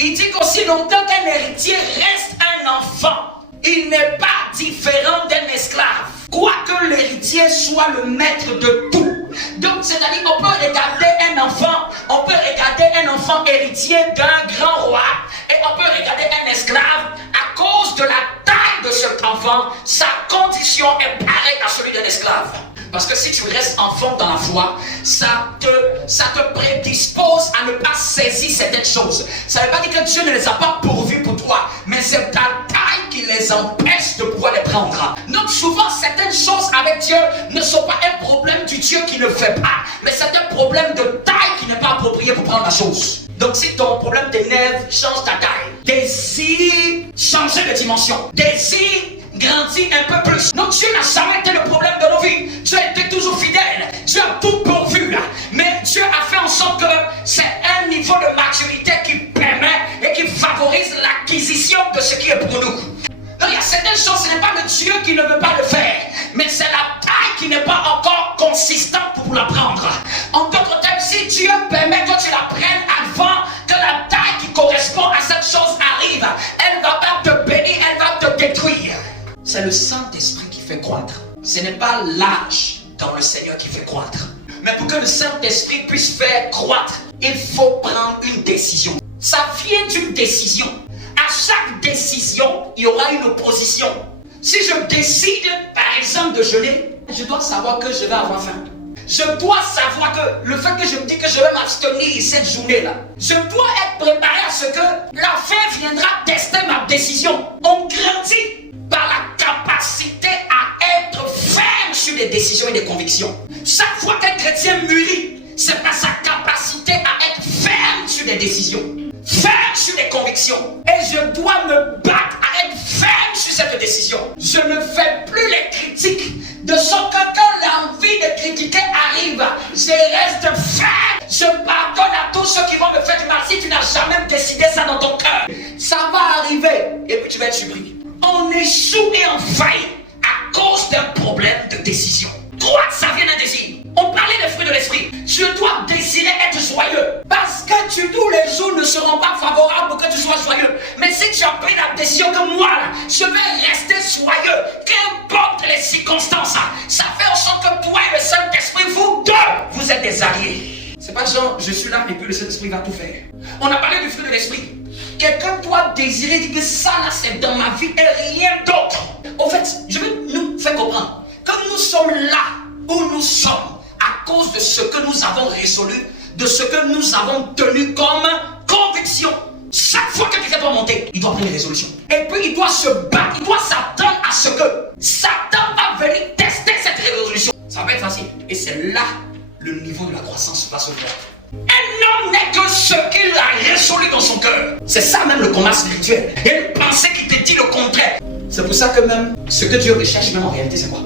Il dit qu'aussi longtemps qu'un héritier reste un enfant, il n'est pas différent d'un esclave. Quoique l'héritier soit le maître de tout. Donc, c'est-à-dire qu'on peut regarder un enfant héritier d'un grand roi, et on peut regarder un esclave à cause de la taille de cet enfant. Sa condition est pareille à celui d'un esclave. Parce que si tu restes enfant dans la foi, ça te prédispose à ne pas saisir certaines choses. Ça ne veut pas dire que Dieu ne les a pas pourvus pour toi, mais c'est ta taille qui les empêche de pouvoir les prendre. Donc souvent, certaines choses avec Dieu ne sont pas un problème du Dieu qui ne fait pas, mais c'est un problème de taille qui n'est pas approprié pour prendre la chose. Donc si ton problème t'énerve, change ta taille. Désire changer de dimension. Désire grandir un peu plus. Donc Dieu n'a jamais été le problème de nos vies. Dieu a été toujours fidèle. Dieu a tout pourvu là. Mais Dieu a fait en sorte que c'est un niveau de maturité qui permet et qui favorise l'acquisition de ce qui est pour nous. Donc il y a certaines choses, ce n'est pas le Dieu qui ne veut pas le faire, mais c'est la taille qui n'est pas encore consistante pour la prendre. En d'autres termes, si Dieu permet que tu la prennes avant que la taille qui correspond à cette chose arrive, elle va pas te bénir, elle va te détruire. C'est le Saint-Esprit qui fait croître. Ce n'est pas l'âge dans le Seigneur qui fait croître. Mais pour que le Saint-Esprit puisse faire croître, il faut prendre une décision. Ça vient d'une décision. À chaque décision, il y aura une opposition. Si je décide, par exemple, de jeûner, je dois savoir que je vais avoir faim. Je dois savoir que le fait que je me dis que je vais m'abstenir cette journée-là, je dois être préparé à ce que la faim viendra tester ma décision. On grandit par la capacité à être ferme sur des décisions et des convictions. Chaque fois qu'un chrétien mûrit, c'est par sa capacité à être ferme sur des décisions, ferme sur des convictions. Et je dois me battre à être ferme sur cette décision. Je ne fais plus les critiques, de sorte que quand l'envie de critiquer arrive, je reste ferme. Je pardonne à tous ceux qui vont me faire du mal. Si tu n'as jamais décidé ça dans ton cœur, ça va arriver et puis tu vas être surpris. On échoue et on faillit à cause d'un problème de décision. Croire, ça vient d'un désir. On parlait des fruits de l'esprit. Je dois désirer être joyeux. Parce que tous les jours ne seront pas favorables pour que tu sois joyeux. Mais si tu as pris la décision que moi, là, je vais rester joyeux, qu'importe les circonstances, ça fait en sorte que toi et le Saint-Esprit, vous deux, vous êtes des alliés. C'est pas genre, je suis là et puis le Saint-Esprit va tout faire. On a parlé du fruit de l'esprit. Quelqu'un doit désirer, dire que ça là, c'est dans ma vie et rien d'autre. En fait, je vais nous faire comprendre que nous sommes là où nous sommes à cause de ce que nous avons résolu, de ce que nous avons tenu comme conviction. Chaque fois que quelqu'un doit monter, il doit prendre une résolution. Et puis il doit se battre, il doit s'attendre à ce que Satan va venir tester cette résolution. Ça va être facile. Et c'est là le niveau de la croissance va se voir. Un homme n'est que ce qu'il a résolu dans son cœur. C'est ça même le combat spirituel. Et une pensée qui te dit le contraire. C'est pour ça que même ce que Dieu recherche même en réalité c'est quoi?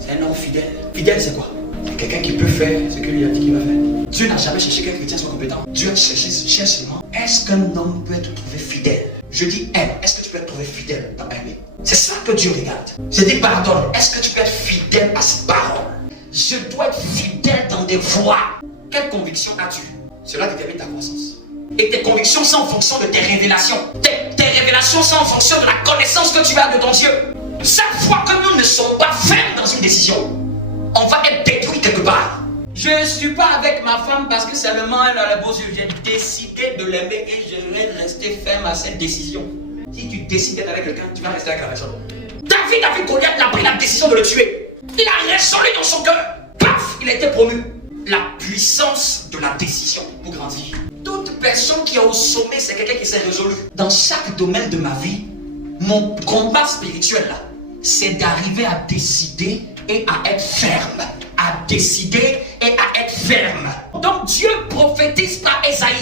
C'est un homme fidèle. Fidèle c'est quoi? C'est quelqu'un qui peut faire ce que lui a dit qu'il va faire. Dieu n'a jamais cherché qu'un chrétien soit compétent. Dieu cherche seulement. Est-ce qu'un homme peut être trouvé fidèle? Je dis aime. Est-ce que tu peux être trouvé fidèle dans aimer? C'est ça que Dieu regarde. Je dis pardonne. Est-ce que tu peux être fidèle à ses paroles? Je dois être fidèle dans des voies. Quelle conviction as-tu? Cela détermine ta croissance. Et tes convictions sont en fonction de tes révélations. Tes révélations sont en fonction de la connaissance que tu as de ton Dieu. Chaque fois que nous ne sommes pas fermes dans une décision, on va être détruit quelque part. Je ne suis pas avec ma femme parce que seulement elle a la beaux yeux. J'ai décidé de l'aimer et je vais rester ferme à cette décision. Si tu décides d'être avec quelqu'un, tu vas rester avec la personne. David a vu Goliath, il a pris la décision de le tuer. Il a résolu dans son cœur. Paf, il a été promu. La puissance de la décision pour grandir. Toute personne qui est au sommet, c'est quelqu'un qui s'est résolu. Dans chaque domaine de ma vie, mon combat spirituel là, c'est d'arriver à décider et à être ferme. À décider et à être ferme. Donc Dieu prophétise par Esaïe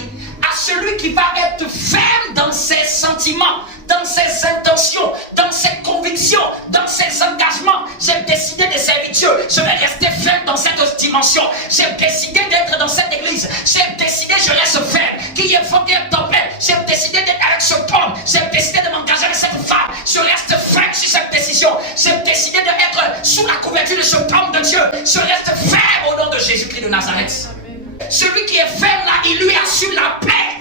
à celui qui va être ferme dans ses sentiments, dans ses intentions, dans ses convictions, dans ses engagements. J'ai décidé de servir Dieu. Je vais rester ferme dans cette dimension. J'ai décidé d'être dans cette église. J'ai décidé, je reste ferme. Qu'il y ait fort, qu'il y ait tempête. J'ai décidé d'être avec ce homme. J'ai décidé de m'engager avec cette femme. Je reste ferme sur cette décision. J'ai décidé d'être sous la couverture de ce homme de Dieu. Je reste ferme au nom de Jésus-Christ de Nazareth. Celui qui est ferme là, il lui assure la paix.